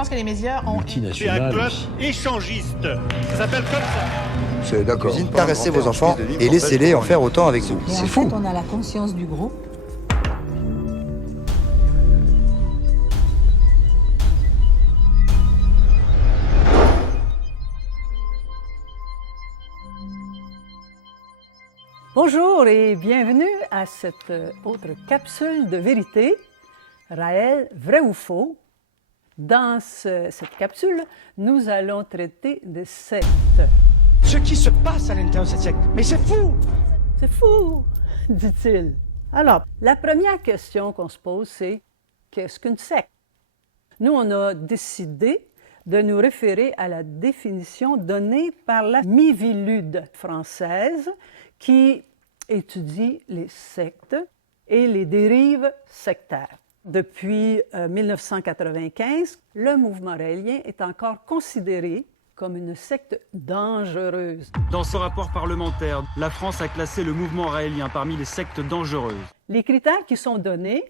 pense que les médias ont... C'est un club échangiste. Ça s'appelle comme ça. C'est d'accord. Caressez vos enfants et laissez-les en faire autant avec vous. Et C'est en fou. fait, on a la conscience du groupe. Bonjour et bienvenue à cette autre capsule de vérité. Raël, vrai ou faux? Dans cette capsule, nous allons traiter des sectes. Ce qui se passe à l'intérieur de cette secte, mais c'est fou! C'est fou, dit-il. Alors, la première question qu'on se pose, c'est qu'est-ce qu'une secte? Nous, on a décidé de nous référer à la définition donnée par la Miviludes française qui étudie les sectes et les dérives sectaires. Depuis 1995, le mouvement raélien est encore considéré comme une secte dangereuse. Dans ce rapport parlementaire, la France a classé le mouvement raélien parmi les sectes dangereuses. Les critères qui sont donnés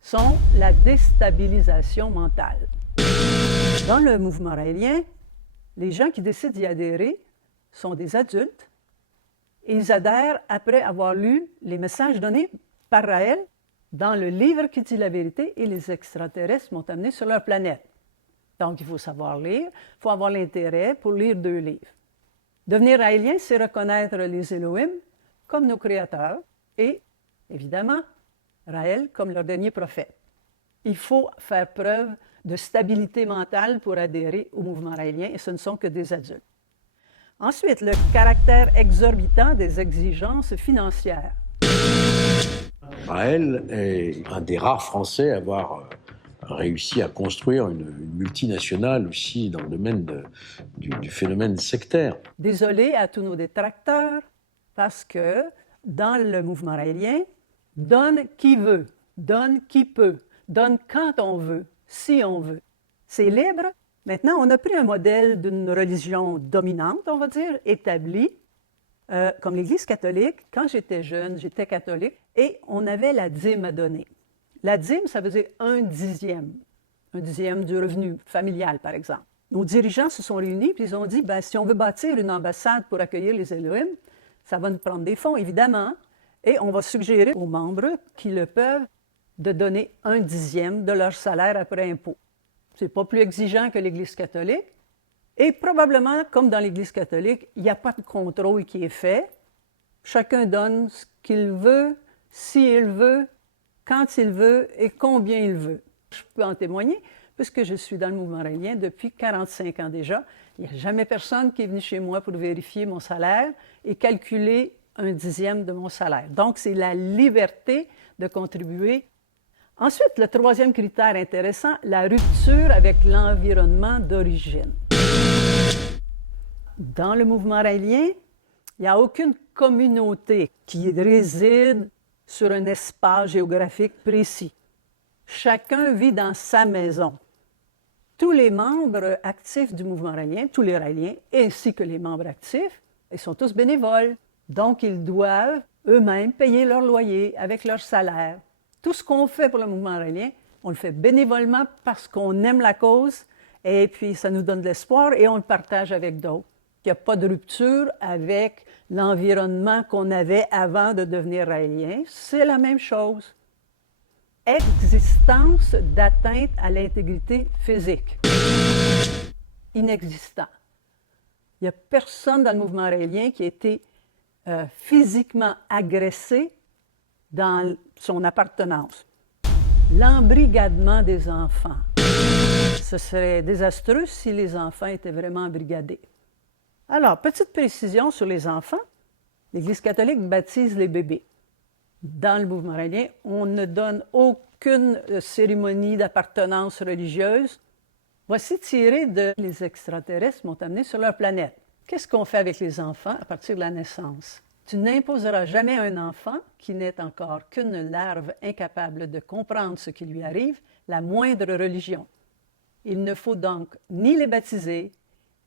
sont la déstabilisation mentale. Dans le mouvement raélien, les gens qui décident d'y adhérer sont des adultes et ils adhèrent après avoir lu les messages donnés par Raël dans le livre qui dit la vérité et les extraterrestres m'ont amené sur leur planète. Donc, il faut savoir lire, il faut avoir l'intérêt pour lire 2 livres. Devenir raélien, c'est reconnaître les Elohim comme nos créateurs et, évidemment, Raël comme leur dernier prophète. Il faut faire preuve de stabilité mentale pour adhérer au mouvement raélien et ce ne sont que des adultes. Ensuite, le caractère exorbitant des exigences financières. Raël est un des rares Français à avoir réussi à construire une multinationale aussi dans le domaine du phénomène sectaire. Désolé à tous nos détracteurs, parce que dans le mouvement raélien, donne qui veut, donne qui peut, donne quand on veut, si on veut. C'est libre. Maintenant, on a pris un modèle d'une religion dominante, on va dire, établie, comme l'Église catholique. Quand j'étais jeune, j'étais catholique, et on avait la dîme à donner. La dîme, ça veut dire 1/10 du revenu familial, par exemple. Nos dirigeants se sont réunis et ils ont dit, si on veut bâtir une ambassade pour accueillir les Elohim, ça va nous prendre des fonds, évidemment, et on va suggérer aux membres qui le peuvent de donner 1/10 de leur salaire après impôt. C'est pas plus exigeant que l'Église catholique. Et probablement, comme dans l'Église catholique, il n'y a pas de contrôle qui est fait. Chacun donne ce qu'il veut, s'il veut, quand il veut et combien il veut. Je peux en témoigner, puisque je suis dans le mouvement raélien depuis 45 ans déjà. Il n'y a jamais personne qui est venu chez moi pour vérifier mon salaire et calculer 1/10 de mon salaire. Donc, c'est la liberté de contribuer. Ensuite, le troisième critère intéressant, la rupture avec l'environnement d'origine. Dans le mouvement raélien, il n'y a aucune communauté qui réside sur un espace géographique précis. Chacun vit dans sa maison. Tous les membres actifs du mouvement raélien, tous les raéliens, ainsi que les membres actifs, ils sont tous bénévoles. Donc, ils doivent eux-mêmes payer leur loyer avec leur salaire. Tout ce qu'on fait pour le mouvement raélien, on le fait bénévolement parce qu'on aime la cause et puis ça nous donne de l'espoir et on le partage avec d'autres. Il n'y a pas de rupture avec l'environnement qu'on avait avant de devenir raélien. C'est la même chose. Existence d'atteinte à l'intégrité physique. Inexistant. Il n'y a personne dans le mouvement raélien qui a été physiquement agressé dans son appartenance. L'embrigadement des enfants. Ce serait désastreux si les enfants étaient vraiment embrigadés. Alors, petite précision sur les enfants. L'Église catholique baptise les bébés. Dans le mouvement raélien, on ne donne aucune cérémonie d'appartenance religieuse. Voici tiré de Les extraterrestres m'ont amené sur leur planète. Qu'est-ce qu'on fait avec les enfants à partir de la naissance? Tu n'imposeras jamais à un enfant qui n'est encore qu'une larve incapable de comprendre ce qui lui arrive, la moindre religion. Il ne faut donc ni les baptiser,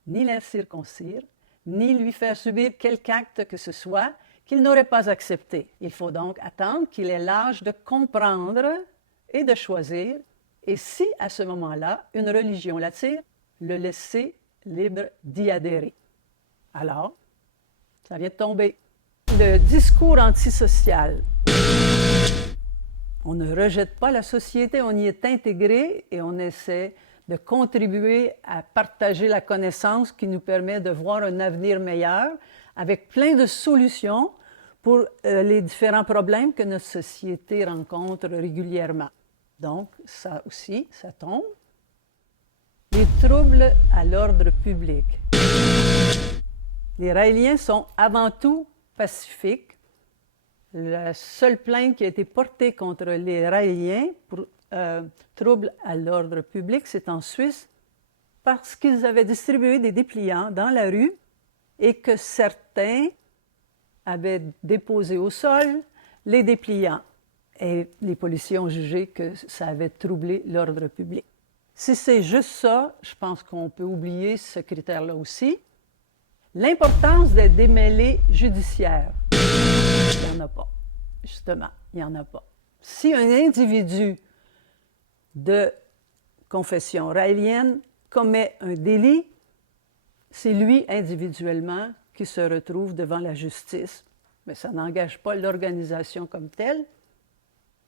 ni les circoncire, ni lui faire subir quelque acte que ce soit qu'il n'aurait pas accepté. Il faut donc attendre qu'il ait l'âge de comprendre et de choisir Et si, à ce moment-là, une religion l'attire, le laisser libre d'y adhérer. Alors, ça vient de tomber. Le discours antisocial. On ne rejette pas la société, on y est intégré et on essaie de contribuer à partager la connaissance qui nous permet de voir un avenir meilleur avec plein de solutions pour les différents problèmes que notre société rencontre régulièrement. Donc, ça aussi, ça tombe. Les troubles à l'ordre public. Les Raéliens sont avant tout pacifiques. La seule plainte qui a été portée contre les Raéliens pour troubles à l'ordre public, c'est en Suisse, parce qu'ils avaient distribué des dépliants dans la rue et que certains avaient déposé au sol les dépliants. Et les policiers ont jugé que ça avait troublé l'ordre public. Si c'est juste ça, je pense qu'on peut oublier ce critère-là aussi. L'importance des démêlés judiciaires. Il n'y en a pas. Justement, il n'y en a pas. Si un individu de confession raélienne commet un délit, c'est lui individuellement qui se retrouve devant la justice. Mais ça n'engage pas l'organisation comme telle.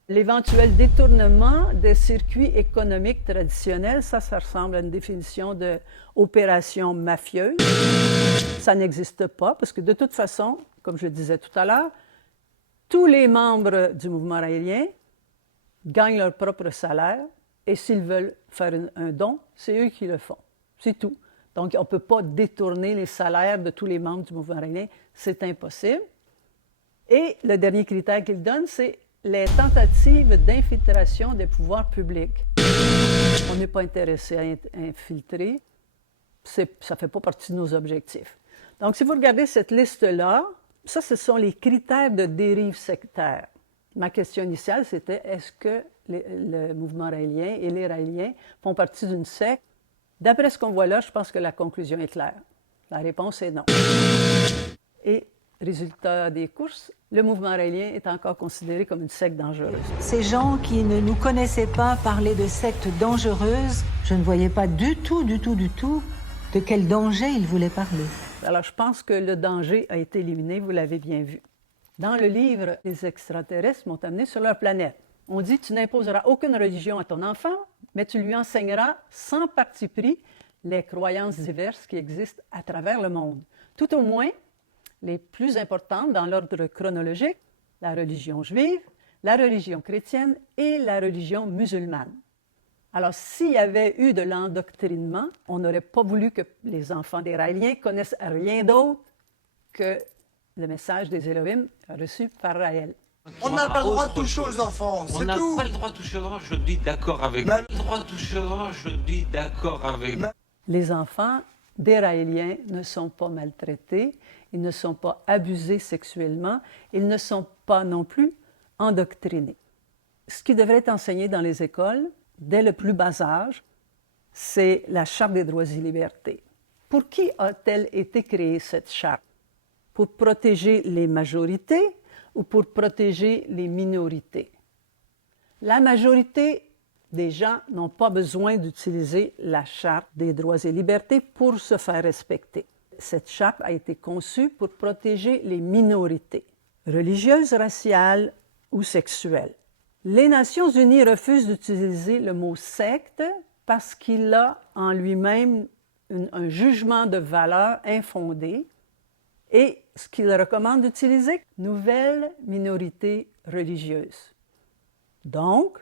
L'éventuel détournement des circuits économiques traditionnels, ça ressemble à une définition d'opération mafieuse. Ça n'existe pas parce que de toute façon, comme je le disais tout à l'heure, tous les membres du mouvement raélien gagnent leur propre salaire et s'ils veulent faire un don, c'est eux qui le font. C'est tout. Donc, on ne peut pas détourner les salaires de tous les membres du mouvement raélien. C'est impossible. Et le dernier critère qu'il donne, c'est les tentatives d'infiltration des pouvoirs publics. On n'est pas intéressé à infiltrer. Ça ne fait pas partie de nos objectifs. Donc, si vous regardez cette liste-là, ça, ce sont les critères de dérive sectaire. Ma question initiale, c'était est-ce que le mouvement raélien et les raéliens font partie d'une secte? D'après ce qu'on voit là, je pense que la conclusion est claire. La réponse est non. Et résultat des courses, le mouvement raélien est encore considéré comme une secte dangereuse. Ces gens qui ne nous connaissaient pas parlaient de secte dangereuse. Je ne voyais pas du tout de quel danger ils voulaient parler. Alors, je pense que le danger a été éliminé, vous l'avez bien vu. Dans le livre, les extraterrestres m'ont amené sur leur planète. On dit, tu n'imposeras aucune religion à ton enfant, mais tu lui enseigneras sans parti pris les croyances diverses qui existent à travers le monde. Tout au moins, les plus importantes dans l'ordre chronologique, la religion juive, la religion chrétienne et la religion musulmane. Alors, s'il y avait eu de l'endoctrinement, on n'aurait pas voulu que les enfants des Raéliens connaissent rien d'autre que le message des Elohim reçu par Raël. On n'a pas le droit de toucher aux enfants, c'est tout. On n'a pas le droit de toucher aux enfants, je dis d'accord avec vous. On n'a pas le droit de toucher aux enfants, je dis d'accord avec vous. Les enfants des Raéliens ne sont pas maltraités, ils ne sont pas abusés sexuellement, ils ne sont pas non plus endoctrinés. Ce qui devrait être enseigné dans les écoles, dès le plus bas âge, c'est la Charte des droits et libertés. Pour qui a-t-elle été créée, cette charte? Pour protéger les majorités ou pour protéger les minorités? La majorité des gens n'ont pas besoin d'utiliser la Charte des droits et libertés pour se faire respecter. Cette charte a été conçue pour protéger les minorités, religieuses, raciales ou sexuelles. Les Nations unies refusent d'utiliser le mot « secte » parce qu'il a en lui-même un jugement de valeur infondé et ce qu'il recommande d'utiliser, nouvelle minorité religieuse. Donc,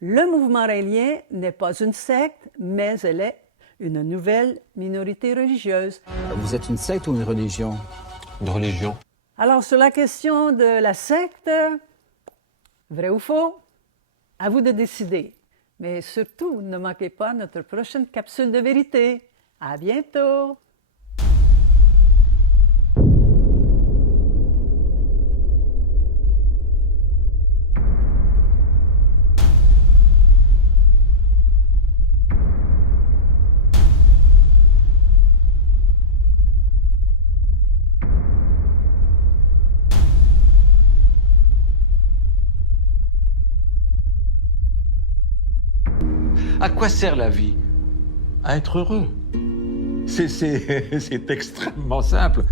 le mouvement raélien n'est pas une secte, mais elle est une nouvelle minorité religieuse. Vous êtes une secte ou une religion? Une religion. Alors, sur la question de la secte, vrai ou faux, à vous de décider. Mais surtout, ne manquez pas notre prochaine capsule de vérité. À bientôt! À quoi sert la vie? À être heureux. C'est extrêmement simple.